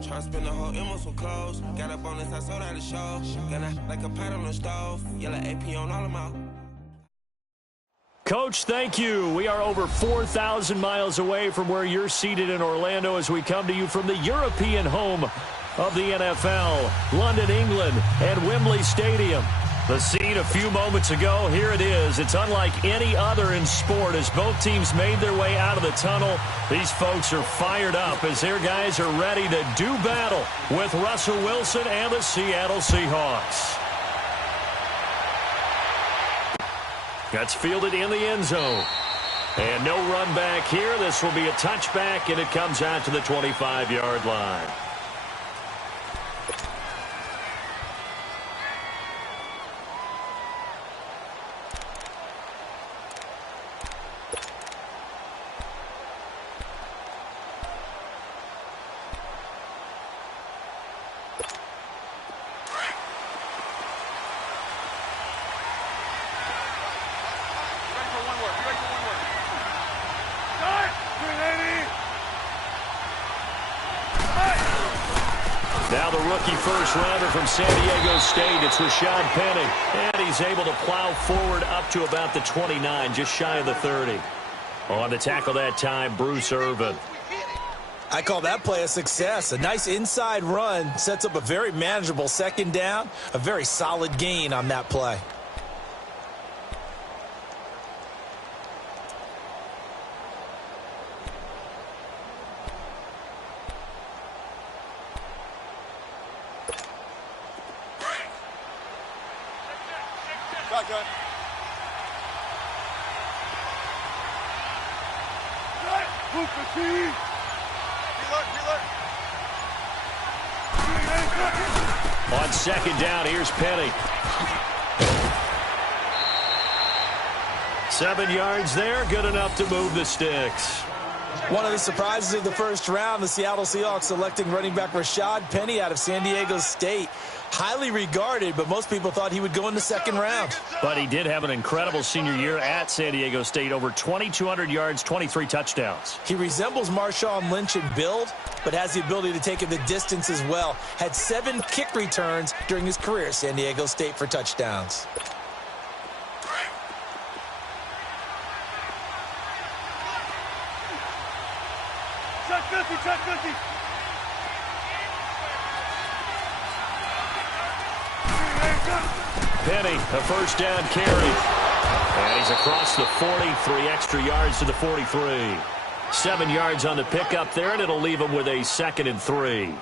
Tryna spend the whole M some clothes. Got up on this, I sold out the show. Gonna like a pot on the stove. Yellow AP on all of my. Coach, thank you. We are over 4,000 miles away from where you're seated in Orlando as we come to you from the European home of the NFL, London, England, and Wembley Stadium. The scene a few moments ago, here it is. It's unlike any other in sport as both teams made their way out of the tunnel. These folks are fired up as their guys are ready to do battle with Russell Wilson and the Seattle Seahawks. That's fielded in the end zone. And no run back here. This will be a touchback, and it comes out to the 25-yard line. Now the rookie first-rounder from San Diego State, it's Rashad Penny. And he's able to plow forward up to about the 29, just shy of the 30. On the tackle that time, Bruce Irvin. I call that play a success. A nice inside run sets up a very manageable second down, a very solid gain on that play. On second down, here's Penny. 7 yards there, good enough to move the sticks. One of the surprises of the first round, the Seattle Seahawks selecting running back Rashad Penny out of San Diego State. Highly regarded, but most people thought he would go in the second round. But he did have an incredible senior year at San Diego State. Over 2,200 yards, 23 touchdowns. He resembles Marshawn Lynch in build, but has the ability to take it the distance as well. Had 7 kick returns during his career at San Diego State for touchdowns. Check 50. Penny, a first down carry. And he's across the 40, 3 extra yards to the 43. 7 yards on the pickup there, and it'll leave him with a 2nd and 3.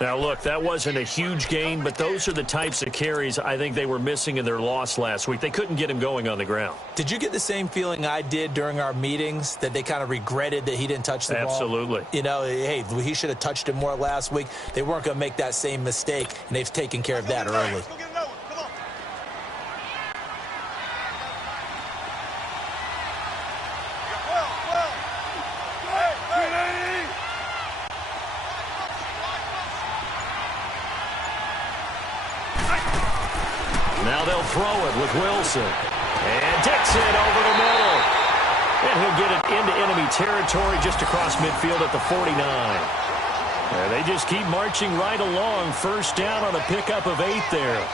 Now, look, that wasn't a huge gain, but those are the types of carries I think they were missing in their loss last week. They couldn't get him going on the ground. Did you get the same feeling I did during our meetings, that they kind of regretted that he didn't touch the ball? Absolutely. You know, hey, he should have touched it more last week. They weren't going to make that same mistake, and they've taken care of that early. Now they'll throw it with Wilson. And Dixon over the middle. And he'll get it into enemy territory just across midfield at the 49. And they just keep marching right along. First down on a pickup of 8 there.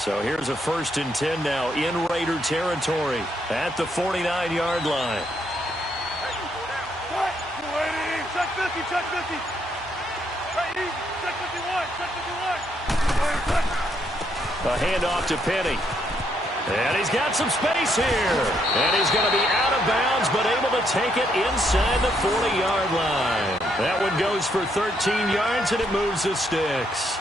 So here's a 1st and 10 now in Raider territory at the 49-yard line. Check 50. Check 51. A handoff to Penny. And he's got some space here. And he's going to be out of bounds, but able to take it inside the 40-yard line. That one goes for 13 yards, and it moves the sticks.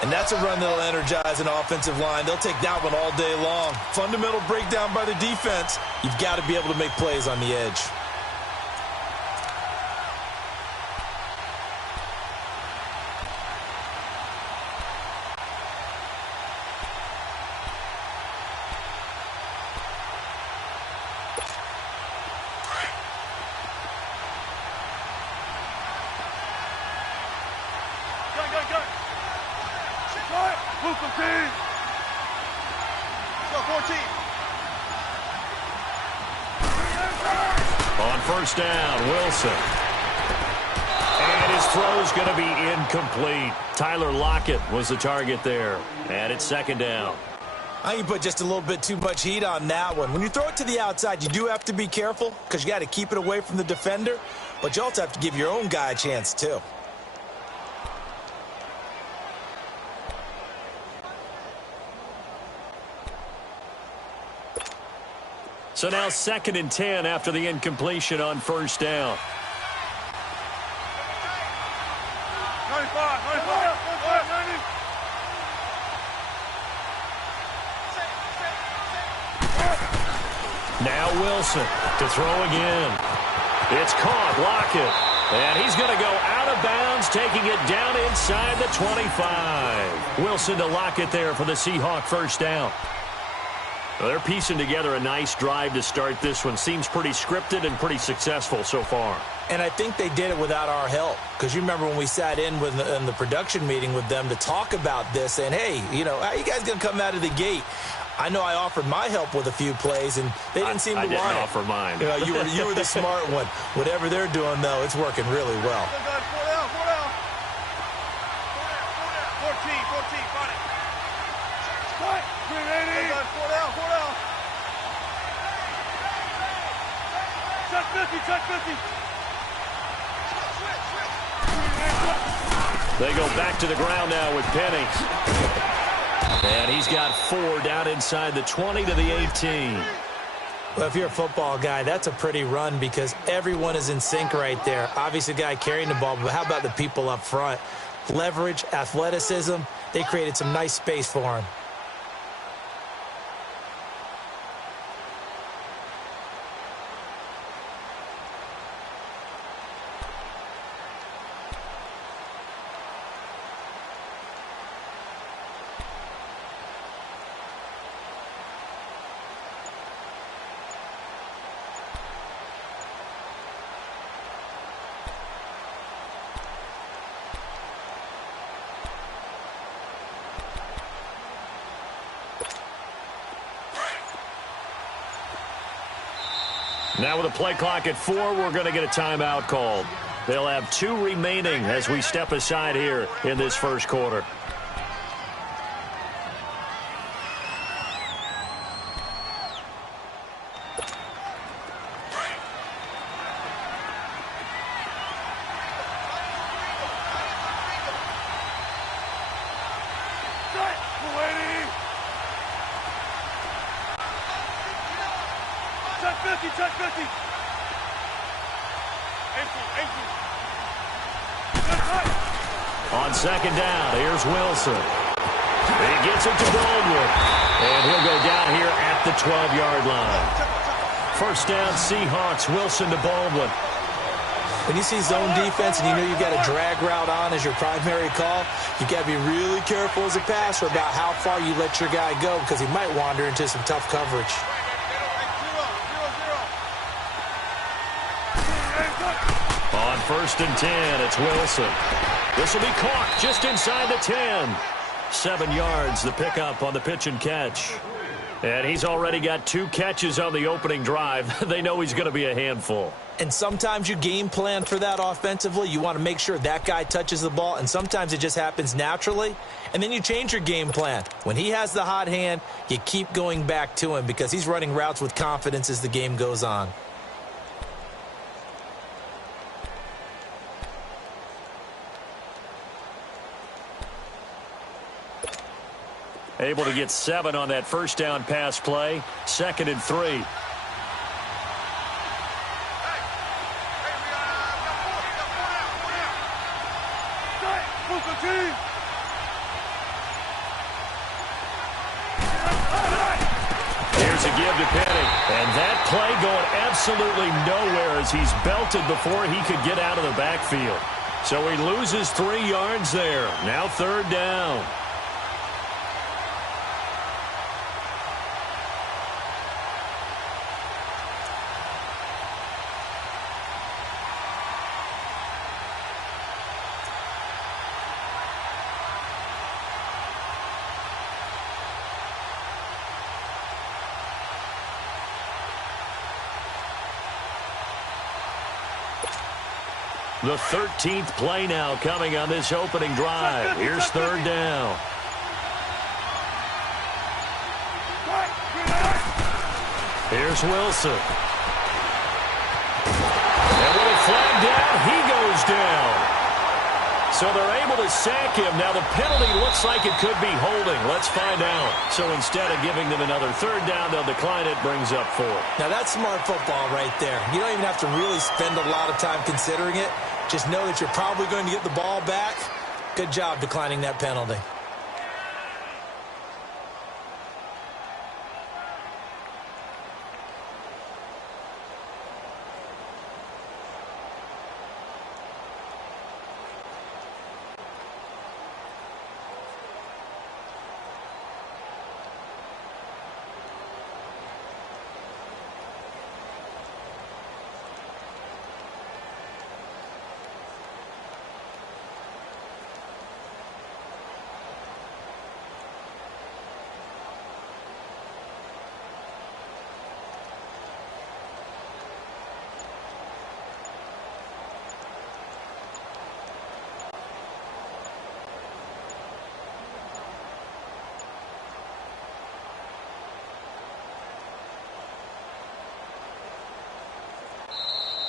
And that's a run that'll energize an offensive line. They'll take that one all day long. Fundamental breakdown by the defense. You've got to be able to make plays on the edge. Move some team. Go 14. On first down, Wilson. And his throw's going to be incomplete. Tyler Lockett was the target there. And it's second down. I think you put just a little bit too much heat on that one. When you throw it to the outside, you do have to be careful because you got to keep it away from the defender. But you also have to give your own guy a chance, too. So now 2nd and 10 after the incompletion on first down. 95, 90. Now Wilson to throw again. It's caught, Lockett. And he's going to go out of bounds, taking it down inside the 25. Wilson to Lockett there for the Seahawk first down. Well, they're piecing together a nice drive to start this one. Seems pretty scripted and pretty successful so far. And I think they did it without our help. Because you remember when we sat in the production meeting with them to talk about this, and hey, you know, how you guys going to come out of the gate? I know I offered my help with a few plays, and they didn't seem to want it. I didn't offer mine. You know, you were the smart one. Whatever they're doing, though, it's working really well. 4 down. 14, got it. What? 380. 4 down. Check 50. They go back to the ground now with Penny. And he's got 4 down inside the 20 to the 18. Well, if you're a football guy, that's a pretty run because everyone is in sync right there. Obviously, the guy carrying the ball, but how about the people up front? Leverage, athleticism, they created some nice space for him. Now with a play clock at 4, we're going to get a timeout called. They'll have 2 remaining as we step aside here in this first quarter. Check 50. On second down, here's Wilson. He gets it to Baldwin. And he'll go down here at the 12-yard line. First down, Seahawks, Wilson to Baldwin. When you see zone defense and you know you got a drag route on as your primary call, you got to be really careful as a passer about how far you let your guy go because he might wander into some tough coverage. On first and 10, it's Wilson. This will be caught just inside the 10. 7 yards, the pickup on the pitch and catch. And he's already got 2 catches on the opening drive. They know he's going to be a handful. And sometimes you game plan for that offensively. You want to make sure that guy touches the ball, and sometimes it just happens naturally. And then you change your game plan. When he has the hot hand, you keep going back to him because he's running routes with confidence as the game goes on. Able to get 7 on that first down pass play. 2nd and 3. Here's a give to Penny. And that play going absolutely nowhere as he's belted before he could get out of the backfield. So he loses 3 yards there. Now 3rd down. The 13th play now coming on this opening drive. Here's third down. Here's Wilson. And with a flag down, he goes down. So they're able to sack him. Now the penalty looks like it could be holding. Let's find out. So instead of giving them another third down, they'll decline it. Brings up 4. Now that's smart football right there. You don't even have to really spend a lot of time considering it. Just know that you're probably going to get the ball back. Good job declining that penalty.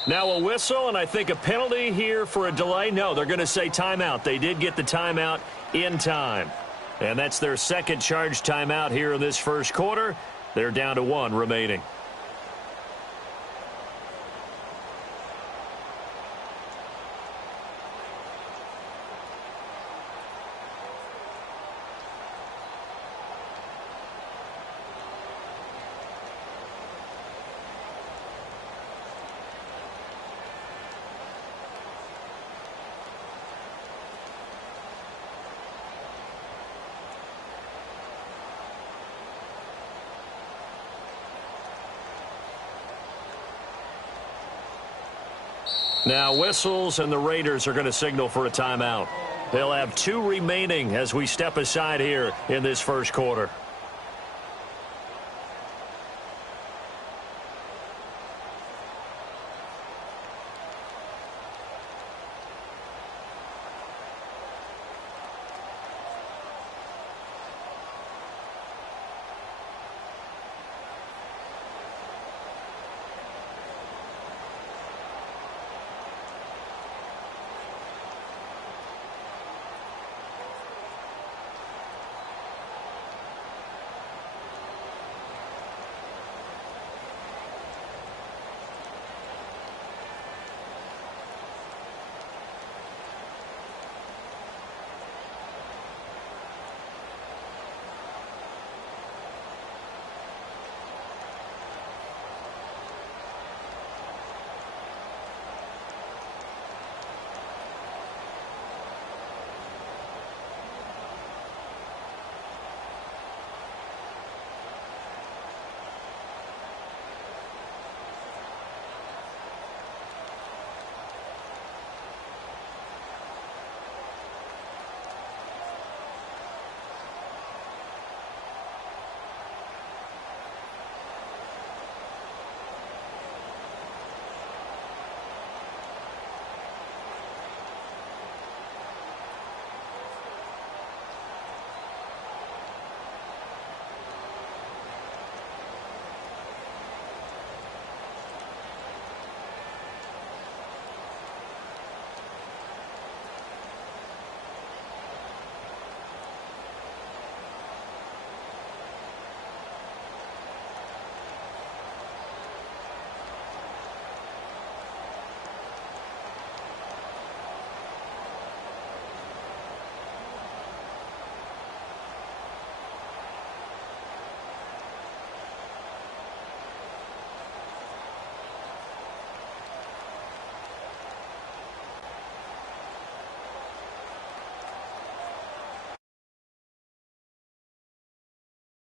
Now a whistle, and I think a penalty here for a delay. No, they're going to say timeout. They did get the timeout in time. And that's their second charged timeout here in this first quarter. They're down to 1 remaining. Now whistles, and the Raiders are going to signal for a timeout. They'll have 2 remaining as we step aside here in this first quarter.